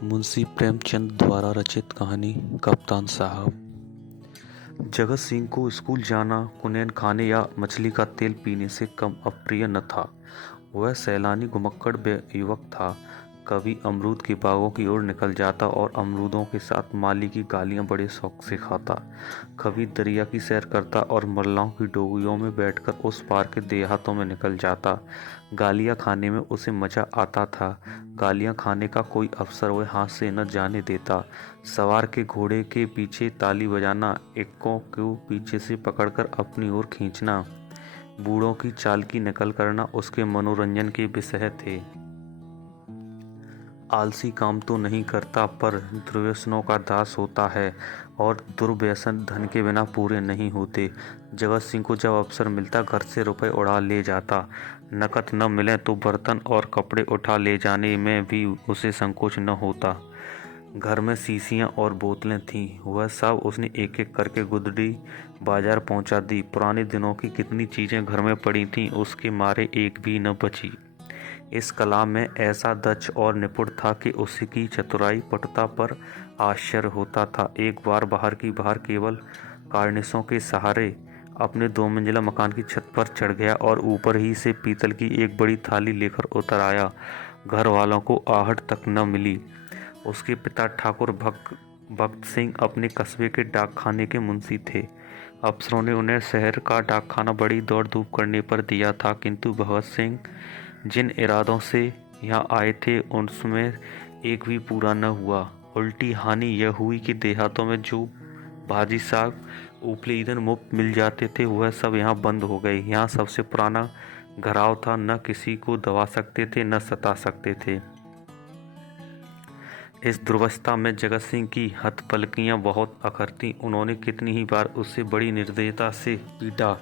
मुंशी प्रेमचंद द्वारा रचित कहानी कप्तान साहब। जगत सिंह को स्कूल जाना कुनैन खाने या मछली का तेल पीने से कम अप्रिय न था। वह सैलानी घुमक्कड़ युवक था। कभी अमरूद के बागों की ओर निकल जाता और अमरूदों के साथ माली की गालियां बड़े शौक से खाता। कभी दरिया की सैर करता और मल्लाहों की डोंगियों में बैठकर उस पार के देहातों में निकल जाता। गालियां खाने में उसे मजा आता था। गालियां खाने का कोई अवसर वह हाथ से न जाने देता। सवार के घोड़े के पीछे ताली बजाना, एक्कों को पीछे से पकड़कर अपनी ओर खींचना, बूढ़ों की चाल की नकल करना उसके मनोरंजन के विषय थे। आलसी काम तो नहीं करता पर दुर्व्यसनों का दास होता है और दुर्व्यसन धन के बिना पूरे नहीं होते। जगत सिंह को जब अवसर मिलता घर से रुपए उड़ा ले जाता। नकद न मिले तो बर्तन और कपड़े उठा ले जाने में भी उसे संकोच न होता। घर में शीशियाँ और बोतलें थीं, वह सब उसने एक एक करके गुदड़ी बाजार पहुंचा दी। पुराने दिनों की कितनी चीज़ें घर में पड़ी थीं, उसके मारे एक भी न बची। इस कला में ऐसा दक्ष और निपुण था कि उसकी चतुराई पटुता पर आश्चर्य होता था। एक बार बाहर केवल कार्निसों के सहारे अपने 2 मंजिला मकान की छत पर चढ़ गया और ऊपर ही से पीतल की एक बड़ी थाली लेकर उतर आया। घर वालों को आहट तक न मिली। उसके पिता ठाकुर भक्त सिंह अपने कस्बे के डाकखाने के मुंशी थे। अफसरों ने उन्हें शहर का डाकखाना बड़ी दौड़ धूप करने पर दिया था, किंतु भगत सिंह जिन इरादों से यहाँ आए थे उनमें एक भी पूरा न हुआ। उल्टी हानि यह हुई कि देहातों में जो भाजी साग उपले ईंधन मुफ्त मिल जाते थे वह सब यहाँ बंद हो गए। यहाँ सबसे पुराना घराव था, न किसी को दबा सकते थे न सता सकते थे। इस दुर्वस्था में जगत सिंह की हथपलकियाँ बहुत अखरती। उन्होंने कितनी ही बार उससे बड़ी निर्दयता से पीटा।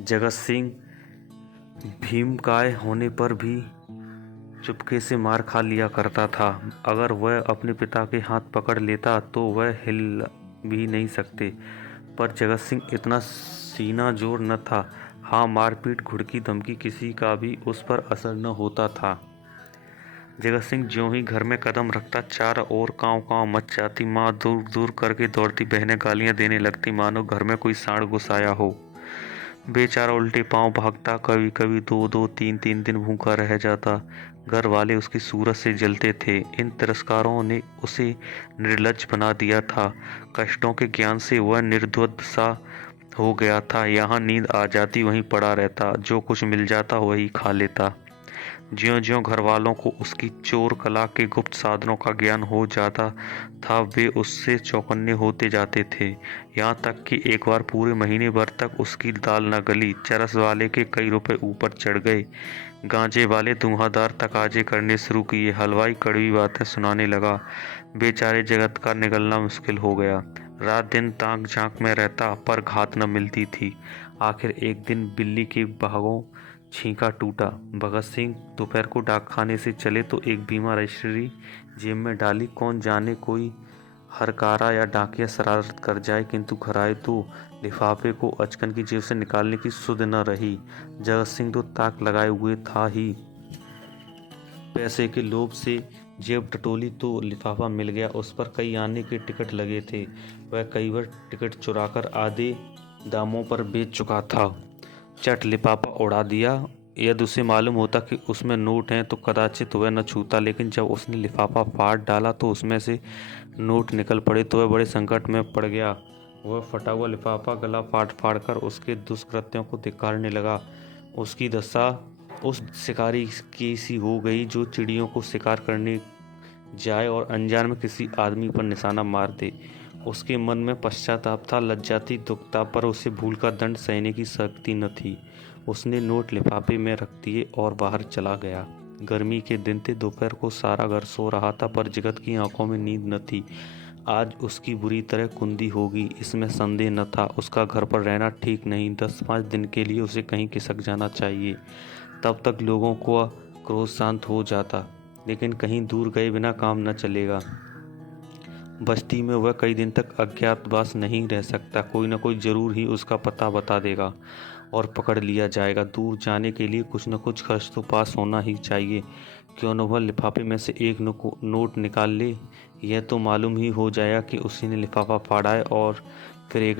जगत सिंह भीमकाय होने पर भी चुपके से मार खा लिया करता था। अगर वह अपने पिता के हाथ पकड़ लेता तो वह हिल भी नहीं सकते। पर जगत सिंह इतना सीना जोर न था। हाँ, मारपीट घुड़की धमकी किसी का भी उस पर असर न होता था। जगत सिंह ज्यों ही घर में कदम रखता चारों ओर कांव कांव मच जाती। माँ दूर दूर करके दौड़ती, बहनें गालियां देने लगती मानो घर में कोई सांड घुस आया हो। बेचारा उल्टे पांव भागता, कभी कभी 2-2 3-3 दिन भूखा रह जाता। घर वाले उसकी सूरत से जलते थे। इन तिरस्कारों ने उसे निर्लज्ज बना दिया था। कष्टों के ज्ञान से वह निर्द्वंद सा हो गया था। यहाँ नींद आ जाती वहीं पड़ा रहता, जो कुछ मिल जाता वही खा लेता। ज्यों ज्यों घर वालों को उसकी चोर कला के गुप्त साधनों का ज्ञान हो जाता था वे उससे चौकन्ने होते जाते थे। यहाँ तक कि एक बार पूरे महीने भर तक उसकी दाल न गली। चरस वाले के कई रुपए ऊपर चढ़ गए। गांजे वाले धुआंधार तकाजे करने शुरू किए। हलवाई कड़वी बातें सुनाने लगा। बेचारे जगत का निकलना मुश्किल हो गया। रात दिन ताक झांक में रहता पर घात न मिलती थी। आखिर एक दिन बिल्ली के भागों छींका टूटा। भगत सिंह दोपहर को डाकखाने से चले तो एक बीमा रजिस्ट्री जेब में डाली। कौन जाने कोई हरकारा या डाकिया शरारत कर जाए, किंतु घर आए तो लिफाफे को अचकन की जेब से निकालने की सुध न रही। जगत सिंह तो ताक लगाए हुए था ही। पैसे के लोभ से जेब टटोली तो लिफाफा मिल गया। उस पर कई आने के टिकट लगे थे। वह कई बार टिकट चुराकर आधे दामों पर बेच चुका था। चट लिफाफा उड़ा दिया। यदि उसे मालूम होता कि उसमें नोट हैं तो कदाचित वह न छूता, लेकिन जब उसने लिफाफा फाड़ डाला तो उसमें से नोट निकल पड़े तो वह बड़े संकट में पड़ गया। वह फटा हुआ लिफाफा गला फाड़ फाड़ कर उसके दुष्कृत्यों को धिक्कारने लगा। उसकी दशा उस शिकारी की सी हो गई जो चिड़ियों को शिकार करने जाए और अनजान में किसी आदमी पर निशाना मार दे। उसके मन में पश्चाताप था, लज्जा थी, दुख था, पर उसे भूल का दंड सहने की शक्ति न थी। उसने नोट लिफाफे में रख दिए और बाहर चला गया। गर्मी के दिन थे। दोपहर को सारा घर सो रहा था पर जगत की आंखों में नींद न थी। आज उसकी बुरी तरह कुंदी होगी, इसमें संदेह न था। उसका घर पर रहना ठीक नहीं। 10-5 दिन के लिए उसे कहीं खिसक जाना चाहिए। तब तक लोगों को क्रोध शांत हो जाता, लेकिन कहीं दूर गए बिना काम न चलेगा। बस्ती में वह कई दिन तक अज्ञातवास नहीं रह सकता। कोई न कोई जरूर ही उसका पता बता देगा और पकड़ लिया जाएगा। दूर जाने के लिए कुछ न कुछ खर्च तो पास होना ही चाहिए। क्यों न वह लिफाफे में से एक नोट निकाल ले। यह तो मालूम ही हो जाएगा कि उसी ने लिफाफा फाड़ा है, और फिर एक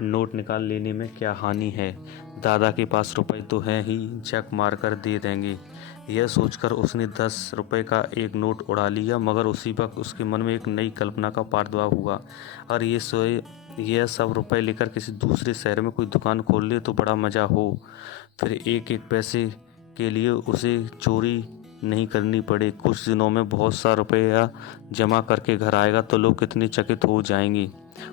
नोट निकाल लेने में क्या हानि है। दादा के पास रुपए तो हैं ही, जक मार कर दे देंगे। यह सोचकर उसने 10 रुपए का एक नोट उड़ा लिया, मगर उसी वक्त उसके मन में एक नई कल्पना का प्रादुर्भाव हुआ। और यह सब रुपए लेकर किसी दूसरे शहर में कोई दुकान खोल ले तो बड़ा मज़ा हो। फिर एक एक पैसे के लिए उसे चोरी नहीं करनी पड़े। कुछ दिनों में बहुत सा रुपया जमा करके घर आएगा तो लोग कितने चकित हो जाएंगे।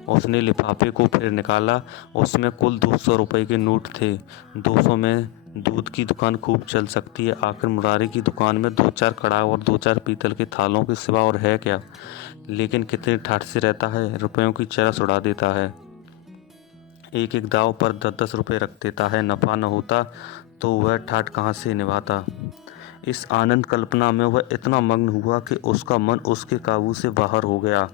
उसने लिफाफे को फिर निकाला। उसमें कुल 200 रुपए के नोट थे। 200 में दूध की दुकान खूब चल सकती है। आखिर मुरारी की दुकान में 2-4 कड़ाह और 2-4 पीतल के थालों के सिवा और है क्या। लेकिन कितने ठाठ से रहता है, रुपयों की चरस उड़ा देता है। एक एक दाव पर 10-10 रुपये रख देता है। नफा न होता तो वह ठाठ कहाँ से निभाता। इस आनंद कल्पना में वह इतना मग्न हुआ कि उसका मन उसके काबू से बाहर हो गया,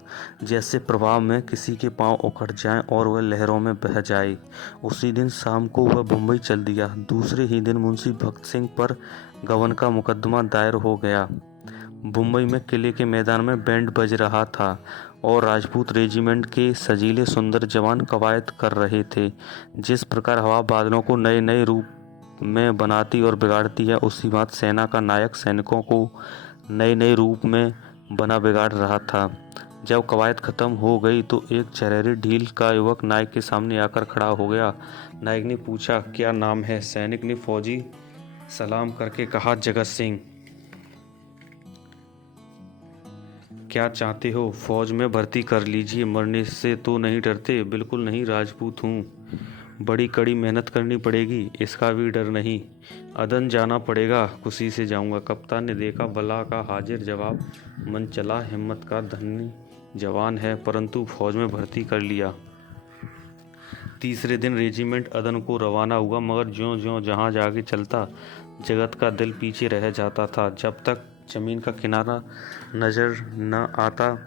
जैसे प्रवाह में किसी के पांव उखड़ जाएं और वह लहरों में बह जाए। उसी दिन शाम को वह मुंबई चल दिया। दूसरे ही दिन मुंशी भक्त सिंह पर गबन का मुकदमा दायर हो गया। मुंबई में किले के मैदान में बैंड बज रहा था और राजपूत रेजिमेंट के सजीले सुंदर जवान कवायद कर रहे थे। जिस प्रकार हवा बादलों को नए नए रूप में बनाती और बिगाड़ती है, उसी बात सेना का नायक सैनिकों को नए नए रूप में बना बिगाड़ रहा था। जब कवायद खत्म हो गई तो एक चरहरी ढील का युवक नायक के सामने आकर खड़ा हो गया। नायक ने पूछा, क्या नाम है? सैनिक ने फौजी सलाम करके कहा, जगत सिंह। क्या चाहते हो? फौज में भर्ती कर लीजिए। मरने से तो नहीं डरते? बिल्कुल नहीं, राजपूत हूँ। बड़ी कड़ी मेहनत करनी पड़ेगी? इसका भी डर नहीं। अदन जाना पड़ेगा। खुशी से जाऊंगा। कप्तान ने देखा बला का हाजिर जवाब। मन चला, हिम्मत का धनी जवान है, परंतु फौज में भर्ती कर लिया। तीसरे दिन रेजिमेंट अदन को रवाना हुआ, मगर ज्यों ज्यों जहां जाके चलता, जगत का दिल पीछे रह जाता था। जब तक जमीन का किनारा नजर न आता,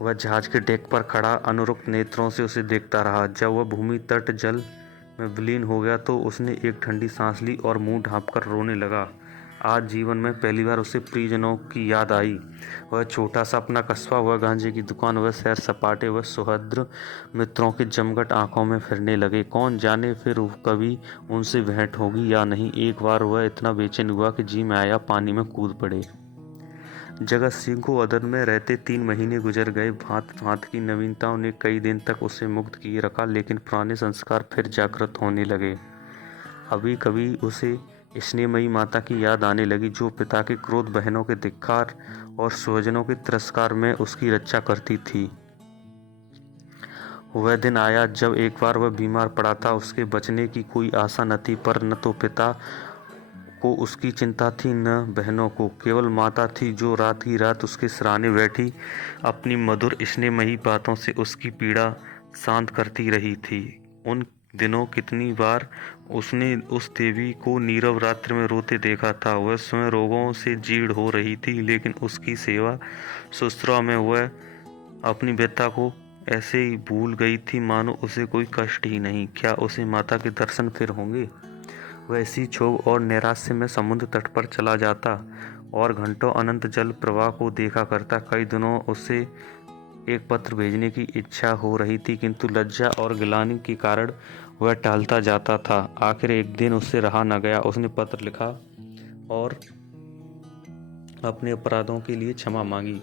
वह जहाज के डेक पर खड़ा अनुरुक्त नेत्रों से उसे देखता रहा। जब वह भूमि तट जल में विलीन हो गया तो उसने एक ठंडी सांस ली और मुंह ढांपकर रोने लगा। आज जीवन में पहली बार उसे प्रियजनों की याद आई। वह छोटा सा अपना कस्बा, वह गांजे की दुकान, वह सैर सपाटे, वह सुहृद मित्रों के जमघट आंखों में फिरने लगे। कौन जाने फिर कभी उनसे भेंट होगी या नहीं। एक बार वह इतना बेचैन हुआ कि जी में आया पानी में कूद पड़े। जगत सिंह को अदन में रहते 3 महीने गुजर गए। भांत भांत की नवीनताओं ने कई दिन तक उसे मुक्त किए रखा, लेकिन पुराने संस्कार फिर जागृत होने लगे। अभी कभी उसे स्नेहमयी माता की याद आने लगी, जो पिता के क्रोध, बहनों के धिक्कार और स्वजनों के तिरस्कार में उसकी रक्षा करती थी। वह दिन आया जब एक बार वह बीमार पड़ा था। उसके बचने की कोई आशा न थी, पर न तो पिता को उसकी चिंता थी, न बहनों को। केवल माता थी, जो रात ही रात उसके सराहने बैठी अपनी मधुर स्नेहमयी बातों से उसकी पीड़ा शांत करती रही थी। उन दिनों कितनी बार उसने उस देवी को नीरव रात्रि में रोते देखा था। वह स्वयं रोगों से जीर्ण हो रही थी, लेकिन उसकी सेवा शुश्रूषा में वह अपनी व्यथा को ऐसे ही भूल गई थी मानो उसे कोई कष्ट ही नहीं। क्या उसे माता के दर्शन फिर होंगे? वैसी क्षोभ और नैराश्य में समुद्र तट पर चला जाता और घंटों अनंत जल प्रवाह को देखा करता। कई दिनों उसे एक पत्र भेजने की इच्छा हो रही थी, किंतु लज्जा और गिलानी के कारण वह टालता जाता था। आखिर एक दिन उससे रहा न गया। उसने पत्र लिखा और अपने अपराधों के लिए क्षमा मांगी।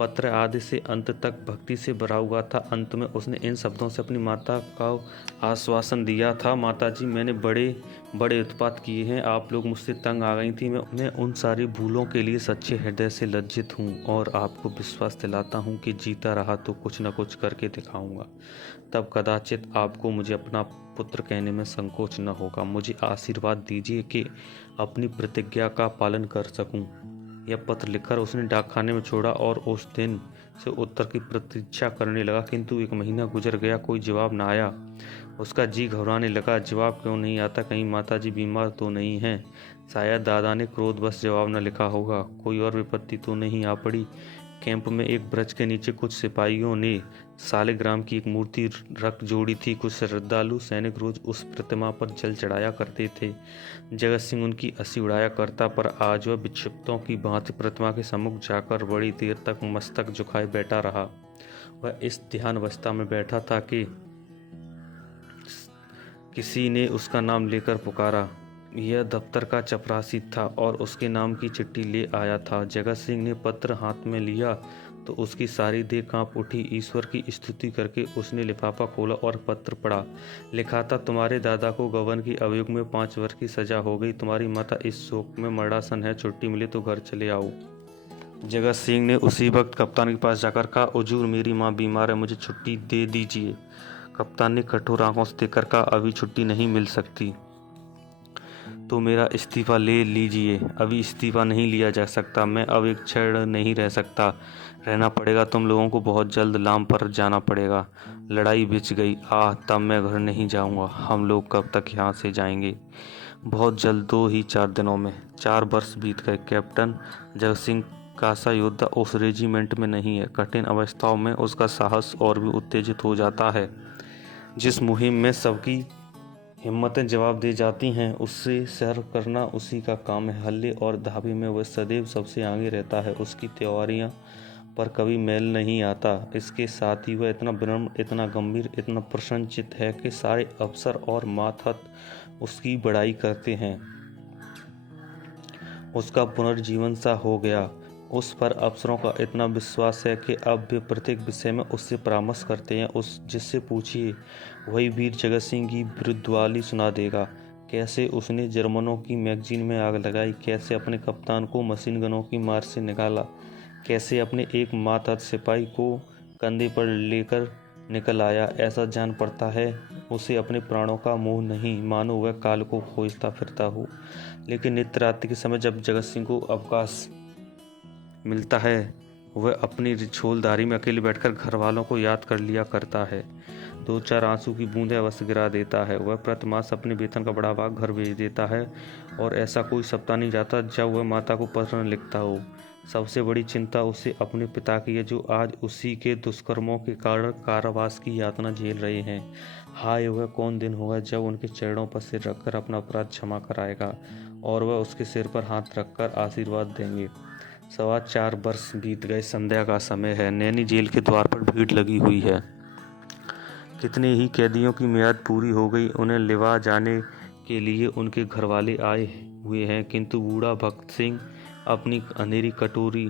पत्र आदि से अंत तक भक्ति से भरा हुआ था। अंत में उसने इन शब्दों से अपनी माता का आश्वासन दिया था, माताजी, मैंने बड़े बड़े उत्पात किए हैं, आप लोग मुझसे तंग आ गई थी। मैं उन सारी भूलों के लिए सच्चे हृदय से लज्जित हूँ और आपको विश्वास दिलाता हूँ कि जीता रहा तो कुछ न कुछ करके दिखाऊंगा। तब कदाचित आपको मुझे अपना पुत्र कहने में संकोच न होगा। मुझे आशीर्वाद दीजिए कि अपनी प्रतिज्ञा का पालन कर सकूं। यह पत्र लिखकर उसने डाकखाने में छोड़ा और उस दिन से उत्तर की प्रतीक्षा करने लगा, किंतु 1 महीना गुजर गया, कोई जवाब न आया। उसका जी घबराने लगा। जवाब क्यों नहीं आता? कहीं माताजी बीमार तो नहीं हैं? शायद दादा ने क्रोधवश जवाब न लिखा होगा। कोई और विपत्ति तो नहीं आ पड़ी? कैंप में एक वृक्ष के नीचे कुछ सिपाहियों ने शालिग्राम की एक मूर्ति रख जोड़ी थी। कुछ श्रद्धालु सैनिक रोज उस प्रतिमा पर जल चढ़ाया करते थे। जगत सिंह उनकी हंसी उड़ाया करता, पर आज वह विक्षिप्तों की भांति प्रतिमा के सम्मुख जाकर बड़ी देर तक मस्तक झुकाए बैठा रहा। वह इस ध्यान अवस्था में बैठा था कि किसी ने उसका नाम लेकर पुकारा। यह दफ्तर का चपरासी था और उसके नाम की चिट्ठी ले आया था। जगत सिंह ने पत्र हाथ में लिया तो उसकी सारी देह कांप उठी। ईश्वर की स्तुति करके उसने लिफाफा खोला और पत्र पढ़ा। लिखा था, तुम्हारे दादा को गबन की अभियोग में 5 वर्ष की सजा हो गई। तुम्हारी माता इस शोक में मरणासन है। छुट्टी मिले तो घर चले आओ। जगत सिंह ने उसी वक्त कप्तान के पास जाकर कहा, हुजूर मेरी माँ बीमार है, मुझे छुट्टी दे दीजिए। कप्तान ने कठोर आंखों से देखकर कहा, अभी छुट्टी नहीं मिल सकती, तो मेरा इस्तीफा ले लीजिए। अभी इस्तीफा नहीं लिया जा सकता, मैं अब एक क्षण नहीं रह सकता, रहना पड़ेगा। तुम लोगों को बहुत जल्द लाम पर जाना पड़ेगा। लड़ाई बिछ गई, तब मैं घर नहीं जाऊंगा। हम लोग कब तक यहाँ से जाएंगे? बहुत जल्द, 2 ही 4 दिनों में। 4 वर्ष बीत गए। कैप्टन जगत सिंह का सा योद्धा उस रेजिमेंट में नहीं है। कठिन अवस्थाओं में उसका साहस और भी उत्तेजित हो जाता है। जिस मुहिम में सबकी हिम्मतें जवाब दे जाती हैं, उससे सर्व करना उसी का काम है। हल्ले और धाबे में वह सदैव सबसे आगे रहता है। उसकी तैयारियां पर कभी मैल नहीं आता। इसके साथ ही वह इतना विनम्र, इतना गंभीर, इतना प्रसन्नचित्त है कि सारे अफसर और मातहत उसकी बड़ाई करते हैं। उसका पुनर्जीवन सा हो गया। उस पर अफसरों का इतना विश्वास है कि अब वे प्रत्येक विषय में उससे परामर्श करते हैं। उस जिससे पूछिए वही वीर जगत सिंह की विरुद्धवाली सुना देगा। कैसे उसने जर्मनों की मैगजीन में आग लगाई, कैसे अपने कप्तान को मशीन गनों की मार से निकाला, कैसे अपने एक मातहत सिपाही को कंधे पर लेकर निकल आया। ऐसा जान पड़ता है उसे अपने प्राणों का मोह नहीं, मानो वह काल को खोजता फिरता हो। लेकिन नित्य रात्रि के समय जब जगत सिंह को अवकाश मिलता है, वह अपनी रिछोलदारी में अकेले बैठकर घर वालों को याद कर लिया करता है। 2-4 आंसू की बूंदें अवश्य गिरा देता है। वह प्रतिमास अपने वेतन का बड़ा भाग घर भेज देता है और ऐसा कोई सप्ताह नहीं जाता जब वह माता को पत्र न लिखता हो। सबसे बड़ी चिंता उसे अपने पिता की है, जो आज उसी के दुष्कर्मों के कारण कारावास की यातना झेल रहे हैं। हाय, वह कौन दिन होगा जब उनके चरणों पर सिर रखकर अपना अपराध क्षमा कराएगा और वह उसके सिर पर हाथ रखकर आशीर्वाद देंगे। 4.25 वर्ष बीत गए। संध्या का समय है। नैनी जेल के द्वार पर भीड़ लगी हुई है। कितने ही कैदियों की मियाद पूरी हो गई। उन्हें लिवा जाने के लिए उनके घरवाले आए हुए हैं, किंतु बूढ़ा भक्त सिंह अपनी अंधेरी कटोरी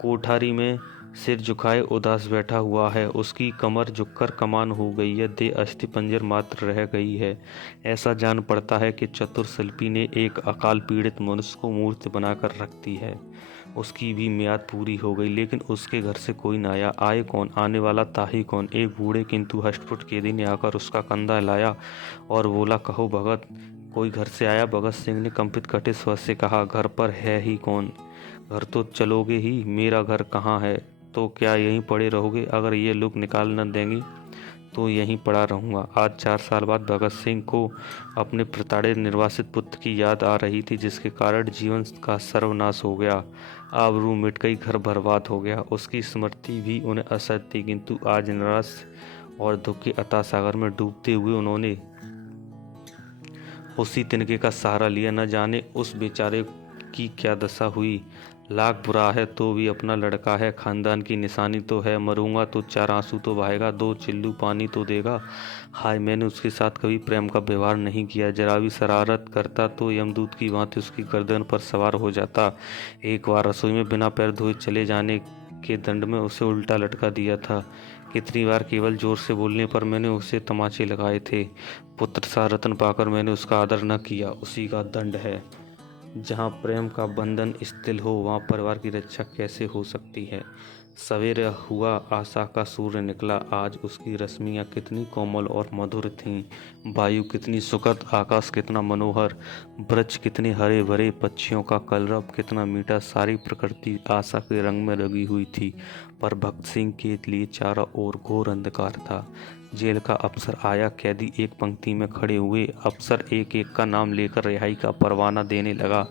कोठारी में सिर झुकाए उदास बैठा हुआ है। उसकी कमर झुककर कमान हो गई है, देह अस्थि पंजर मात्र रह गई है। ऐसा जान पड़ता है कि चतुर शिल्पी ने एक अकाल पीड़ित मनुष्य को मूर्ति बनाकर रख दी है। उसकी भी मियाद पूरी हो गई, लेकिन उसके घर से कोई न आया। आए कौन? आने वाला था ही कौन? एक बूढ़े किंतु हष्टपुष्ट कैदी ने आकर उसका कंधा हिलाया और बोला, कहो भगत, कोई घर से आया? भगत सिंह ने कंपित कठिन स्वर से कहा, घर पर है ही कौन? घर तो चलोगे ही। मेरा घर कहाँ है? तो क्या यहीं पड़े रहोगे? अगर ये लोग निकाल न देंगे तो यहीं पड़ा रहूँगा। आज 4 साल बाद भगत सिंह को अपने प्रताड़ित निर्वासित पुत्र की याद आ रही थी, जिसके कारण जीवन का सर्वनाश हो गया। आबरू मिट गई, घर बर्बाद हो गया। उसकी स्मृति भी उन्हें असह्य थी, किंतु आज निराश और दुख के अथाह सागर में डूबते हुए उन्होंने उसी तिनके का सहारा लिया। न जाने उस बेचारे की क्या दशा हुई। लाख बुरा है तो भी अपना लड़का है, खानदान की निशानी तो है। मरूंगा तो 4 आंसू तो बहाएगा, 2 चिल्लू पानी तो देगा। हाय, मैंने उसके साथ कभी प्रेम का व्यवहार नहीं किया। जरा भी शरारत करता तो यमदूत की भांति उसकी गर्दन पर सवार हो जाता। एक बार रसोई में बिना पैर धोए चले जाने के दंड में उसे उल्टा लटका दिया था। कितनी बार केवल जोर से बोलने पर मैंने उसे तमाचे लगाए थे। पुत्र सा रत्न पाकर मैंने उसका आदर न किया, उसी का दंड है। जहाँ प्रेम का बंधन स्थिर हो, वहाँ परिवार की रक्षा कैसे हो सकती है? सवेरे हुआ, आशा का सूर्य निकला। आज उसकी रश्मियाँ कितनी कोमल और मधुर थीं। वायु कितनी सुखद, आकाश कितना मनोहर, वृक्ष कितने हरे भरे, पक्षियों का कलरव कितना मीठा। सारी प्रकृति आशा के रंग में रंगी हुई थी, पर भक्त सिंह के लिए चारों ओर घोर अंधकार था। जेल का अफसर आया। कैदी एक पंक्ति में खड़े हुए। अफसर एक एक का नाम लेकर रिहाई का परवाना देने लगा।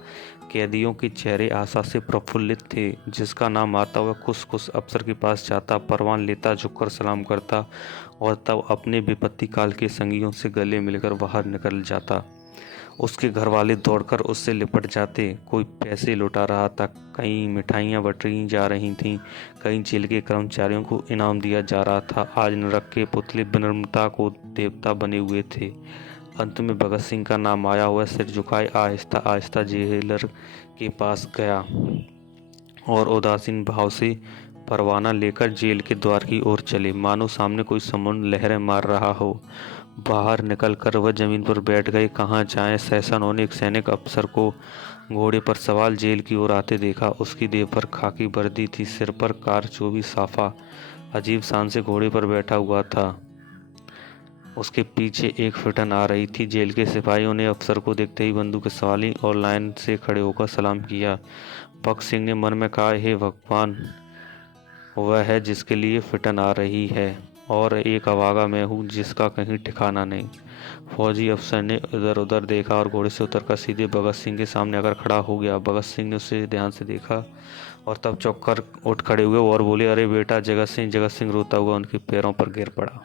कैदियों के चेहरे आशा से प्रफुल्लित थे। जिसका नाम आता वह खुश अफसर के पास जाता, परवान लेता, झुककर सलाम करता और तब अपने विपत्ति काल के संगियों से गले मिलकर बाहर निकल जाता। उसके घर वाले दौड़कर उससे लिपट जाते। कोई पैसे लुटा रहा था, कहीं मिठाइयाँ बटी जा रही थीं, कहीं जेल के कर्मचारियों को इनाम दिया जा रहा था। आज नरक के पुतले विनम्रता को देवता बने हुए थे। अंत में भगत सिंह का नाम आया। वह सिर झुकाए आहिस्ता आहिस्ता जेलर के पास गया और उदासीन भाव से परवाना लेकर जेल के द्वार की ओर चले, मानो सामने कोई समुद्र लहरें मार रहा हो। बाहर निकलकर वह जमीन पर बैठ गए। कहाँ जाएं? सहसा उन्होंने एक सैनिक अफसर को घोड़े पर सवार जेल की ओर आते देखा। उसकी देह पर खाकी वर्दी थी, सिर पर कारचोबी साफा अजीब शान से घोड़े पर बैठा हुआ था। उसके पीछे एक फिटन आ रही थी। जेल के सिपाहियों ने अफसर को देखते ही बंदूक संभाली और लाइन से खड़े होकर सलाम किया। भगत सिंह ने मन में कहा, हे भगवान, वह है जिसके लिए फिटन आ रही है और एक अभागा मैं हूँ जिसका कहीं ठिकाना नहीं। फौजी अफसर ने इधर उधर देखा और घोड़े से उतरकर सीधे भगत सिंह के सामने आकर खड़ा हो गया। भगत सिंह ने उसे ध्यान से देखा और तब चौंक कर उठ खड़े हुए और बोले, अरे बेटा जगत सिंह। जगत सिंह रोता हुआ उनके पैरों पर गिर पड़ा।